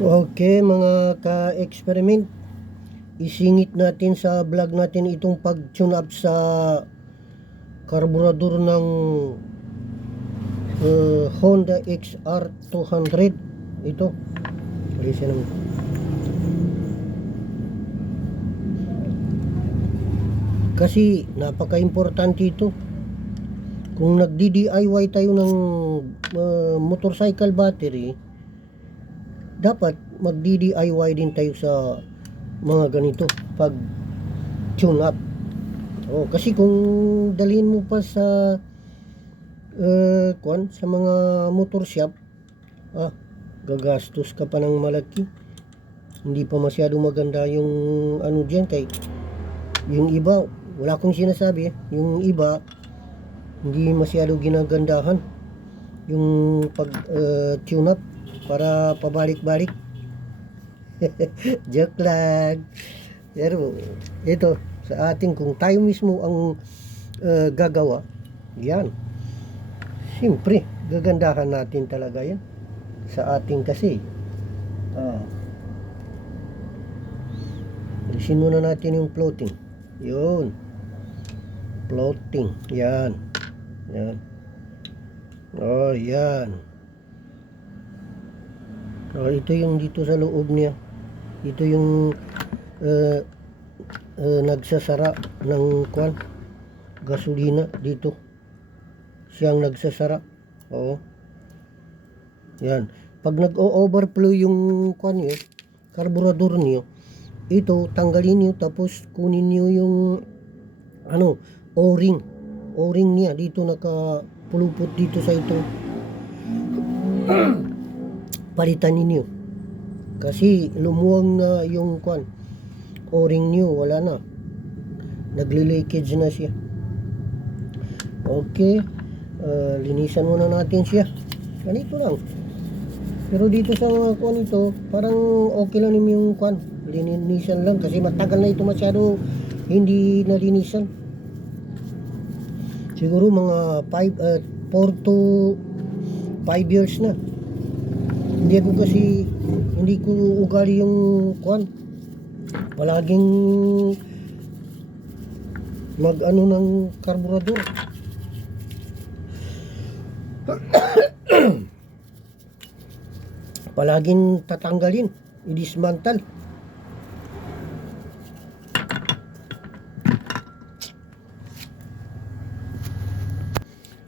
Okay mga ka-experiment. Isingit natin sa vlog natin itong pag-tune up sa karburador ng uh, Honda XR 200 Ito. Alisin naman. Kasi napaka-importante ito. Kung nagdi-DIY tayo ng uh, motorcycle battery dapat magdi-DIY din tayo sa mga ganito pag tune up. Oh, kasi kung dalhin mo pa sa uh, kwan, sa mga motor shop, ah, gagastos ka pa ng malaki. Hindi pa masyado maganda yung ano diyan kay yung iba, wala akong sinasabi, eh. yung iba hindi masyado ginagandahan yung pag uh, tune up para pabalik-balik. Joke lang. Pero ito sa ating kung tayo mismo ang uh, gagawa, yan. Siyempre, gagandahan natin talaga yan. Sa ating kasi. Ah. Alisin muna natin yung floating. Yun. Floating. Yan. Yan. Oh, yan. Oh, ito yung dito sa loob niya. Ito yung uh, uh, nagsasara ng kwan gasolina dito. Siyang nagsasara. Oo. Yan. Pag nag-overflow yung kwan niyo, karburador niyo, ito tanggalin niyo tapos kunin niyo yung ano, o-ring. O-ring niya dito nakapulupot dito sa itong palitan ninyo. Kasi lumuwang na yung kwan. O-ring nyo wala na. Nagli-leakage na siya. Okay. Uh, linisan muna natin siya. Ganito lang. Pero dito sa mga kwan ito parang okay lang yung kwan. Linisan lang kasi matagal na ito masyado hindi nalinisan. Siguro mga 5 uh, 4 to 5 years na hindi ako kasi hindi ko ugali yung kwan. Palaging mag ano ng karburador. Palaging tatanggalin i-dismantle.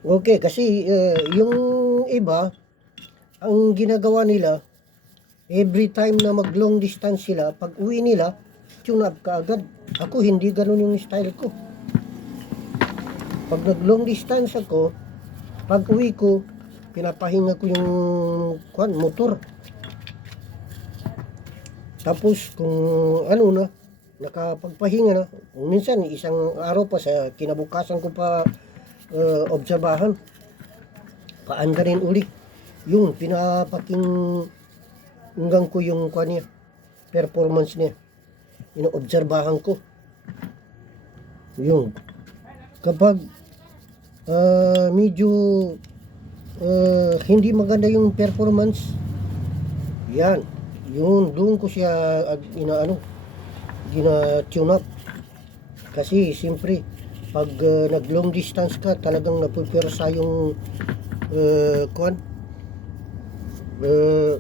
Okay, kasi uh, yung iba, ang ginagawa nila, every time na mag long distance sila, pag uwi nila, tune up ka agad. Ako hindi ganun yung style ko. Pag nag long distance ako, pag uwi ko, pinapahinga ko yung kwan, motor. Tapos kung ano na, nakapagpahinga na, minsan isang araw pa sa kinabukasan ko pa uh, obserbahan. Paanda rin uli. Yung pinapaking hanggang ko yung kwan niya, performance niya. Inoobserbahan ko. Yung kapag uh, medyo uh, hindi maganda yung performance, yan. Yun, doon ko siya uh, ina ano, gina tune up. Kasi siyempre, pag uh, nag long distance ka talagang napupwersa yung uh, kwan uh,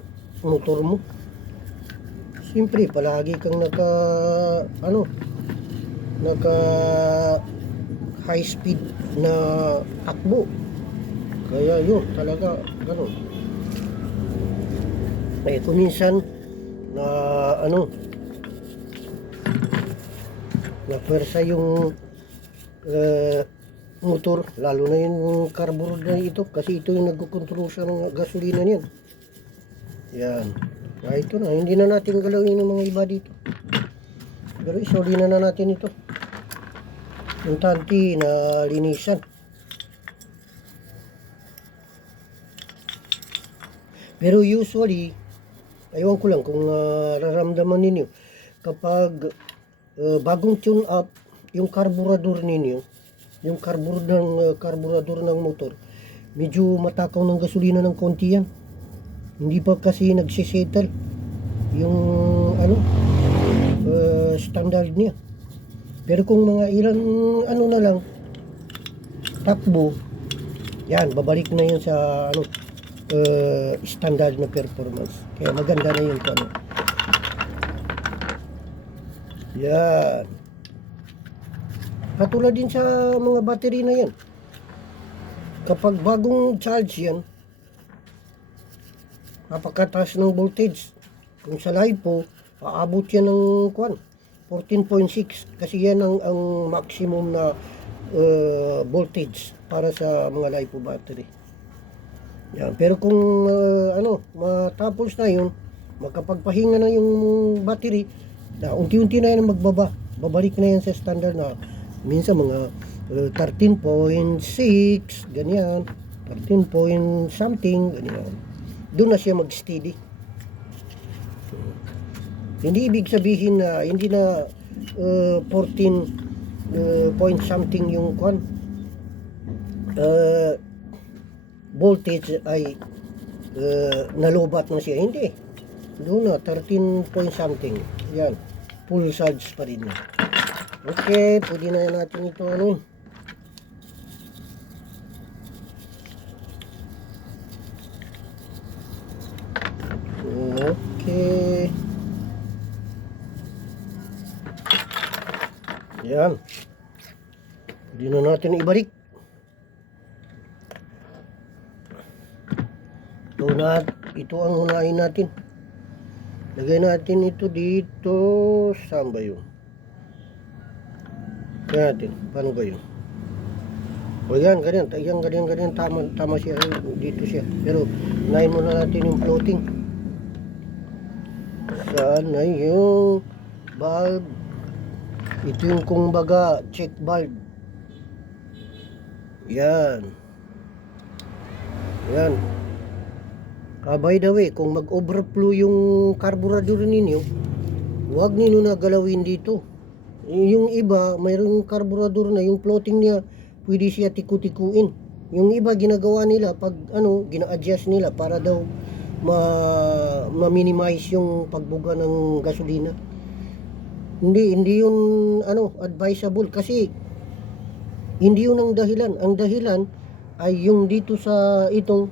motor mo. Siyempre palagi kang naka ano naka high speed na takbo kaya yun talaga ganun. Eh kung minsan na ano na pwersa yung uh, motor lalo na yung carburetor na ito kasi ito yung nagkocontrol sa ng gasolina niyan yan. Ah, ito na. Hindi na natin galawin yung mga iba dito. Pero isoli na na natin ito. Yung tanti na linisan. Pero usually aywan ko lang kung uh, ninyo. Kapag uh, bagong tune up yung karburador ninyo, yung karburador ng uh, karburador ng motor, medyo matakaw ng gasolina ng konti yan. Hindi pa kasi nagsisettle. yung ano uh, standard niya. Pero kung mga ilang ano na lang takbo, yan, babalik na yun sa ano uh, standard na performance. Kaya maganda na yun ano. Yan. Katulad din sa mga battery na yan. Kapag bagong charge yan, napakataas ng voltage. Kung sa LiPo, aabot yan ng kwan, 14.6 kasi yan ang, ang maximum na uh, voltage para sa mga LiPo battery. Yan. Pero kung uh, ano, matapos na yun, makapagpahinga na yung battery, na unti-unti na yan magbaba. Babalik na yan sa standard na minsan mga uh, 13.6, ganyan, 13 point something, ganyan. Doon na siya mag-steady. Hindi ibig sabihin na hindi na uh, 14 uh, point something yung kwan. Uh, voltage ay uh, nalobat na siya. Hindi. Doon na, 13 point something. Yan. Full charge pa rin. Okay, pwede na natin ito ano. Okay. Yan. Pwede na natin ibalik. Ito na, ito ang unahin natin. Lagay natin ito dito. Saan ba yun? Kaya natin. Paano ba yun? O yan, ganyan. Yan, ganyan, ganyan. Tama, tama siya. Dito siya. Pero, unahin muna natin yung floating. Saan na yung bulb? Ito yung kung baga check bulb. Yan. Yan. Ah, by the way, kung mag-overflow yung carburetor ninyo, huwag ninyo na galawin dito. Yung iba, mayroong carburetor na yung floating niya, pwede siya tiku-tikuin. Yung iba ginagawa nila pag ano, gina-adjust nila para daw ma ma-minimize yung pagbuga ng gasolina. Hindi hindi yun ano advisable kasi hindi yun ang dahilan. Ang dahilan ay yung dito sa itong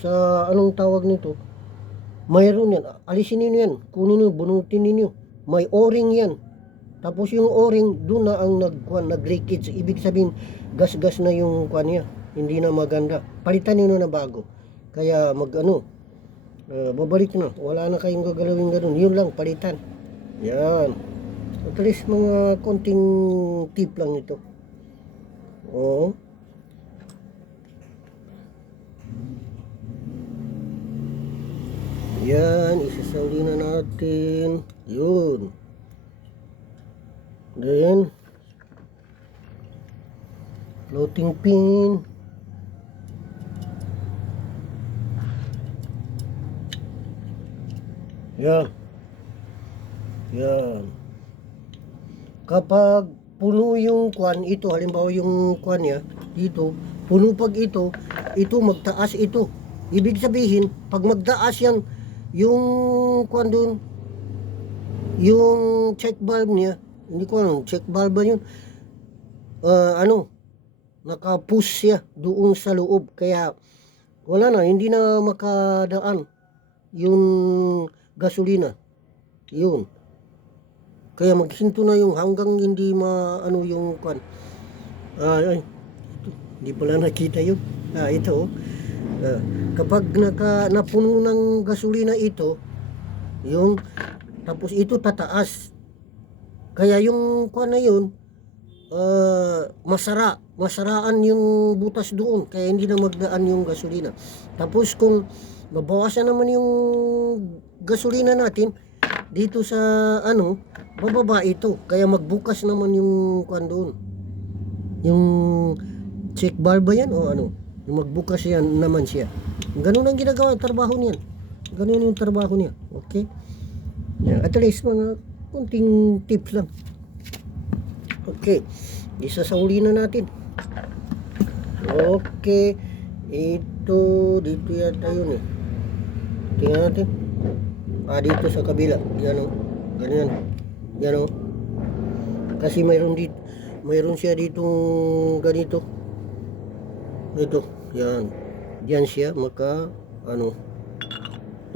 sa anong tawag nito. Mayroon yan. Alisin niyo yan. Kunin niyo, bunutin niyo. May o-ring yan. Tapos yung o-ring, doon na ang nag, nag-leakage. Ibig sabihin, gas-gas na yung kwan niya. Hindi na maganda. Palitan niyo na bago. Kaya mag ano, uh, babalik na. Wala na kayong gagalawin ganun. Yun lang, palitan. Yan. At least mga konting tip lang ito. Oo. Yan, isasauli na natin. Yun. Then, floating pin. Yan. Yan. Kapag puno yung kwan, ito, halimbawa yung kwan niya, dito, puno pag ito, ito magtaas ito. Ibig sabihin, pag magtaas yan, yung kwan dun, yung check valve niya, hindi ko alam, check valve ba yun? Ah, ano, naka-push siya doon sa loob. Kaya, wala na, hindi na makadaan yung gasolina. Yun. Kaya maghinto na yung hanggang hindi maano yung kwan. Ah, ay, ito, hindi pala nakita yun. Ah, ito. oh. Ah, kapag naka, napuno ng gasolina ito, yung tapos ito tataas. Kaya yung kwan na yun, ah, masara, masaraan yung butas doon. Kaya hindi na magdaan yung gasolina. Tapos kung mabawasan naman yung gasolina natin, dito sa ano, bababa ito. Kaya magbukas naman yung kwan doon. Yung check valve ba yan o ano? Yung magbukas yan naman siya. Ganun ang ginagawa, trabaho niyan. Ganun yung trabaho niya. Okay? Yan. At least mga kunting tips lang. Okay. Isa sa uli na natin. Okay. Ito, dito yata yun eh. Tingnan natin. Ah, dito sa kabila. Yan o. Ganyan. Yan o. Kasi mayroon dito, mayroon siya ditong ganito. Ito. Yan. Diyan siya maka, ano.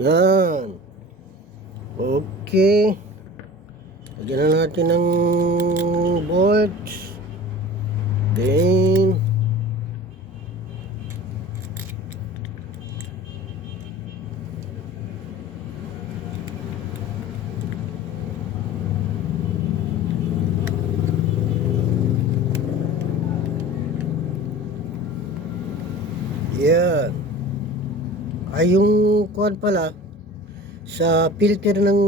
Yan. Okay. Lagyan na natin ng bolts. Then, Yan. Ay, yung kuhan pala, sa filter ng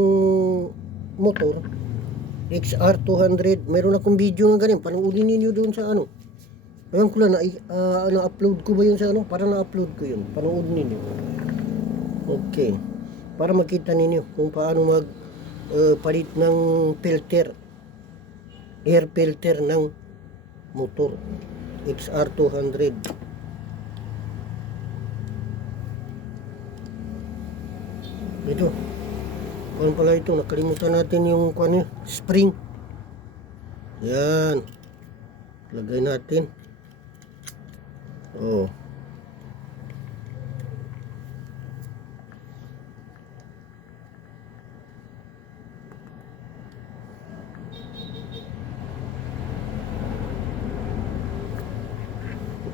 motor, XR200, meron akong video ng ganyan, panoodin ninyo doon sa ano. Ayun ko lang, na, ah, na-upload ko ba yun sa ano? Para na-upload ko yun, panood ninyo. Okay. Para makita ninyo kung paano mag ah, palit ng filter, air filter ng motor. XR200. Ito. Ano pala ito? Nakalimutan natin yung ano, spring. Yan. Lagay natin. Oh.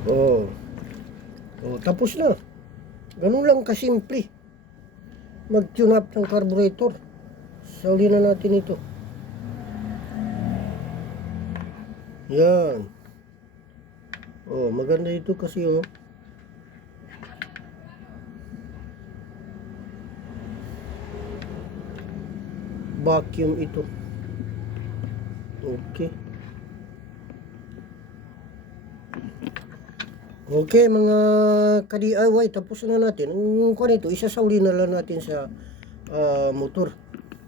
Oh. Oh, tapos na. Ganun lang kasimple mag-tune up ng carburetor. Sauli na natin ito. Yan. Oh, maganda ito kasi oh. Vacuum ito. Okay. Okay mga ka-DIY, tapos na natin. Ang kuha nito, isasauli na lang natin sa ah, motor.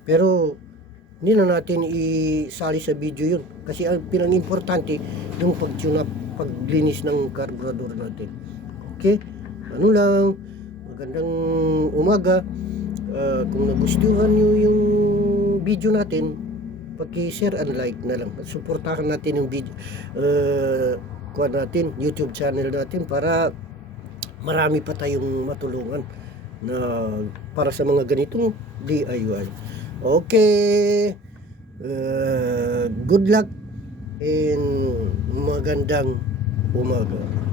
Pero hindi na natin isali sa video yun. Kasi ang pinang-importante, yung pag-tune up, paglinis ng carburetor natin. Okay? Ano lang, magandang umaga. Ah, kung nagustuhan nyo yung video natin, paki-share and like na lang. Suportahan natin yung video. Uh, kuha natin, YouTube channel natin para marami pa tayong matulungan na para sa mga ganitong DIY. Okay. Uh, good luck and magandang umaga.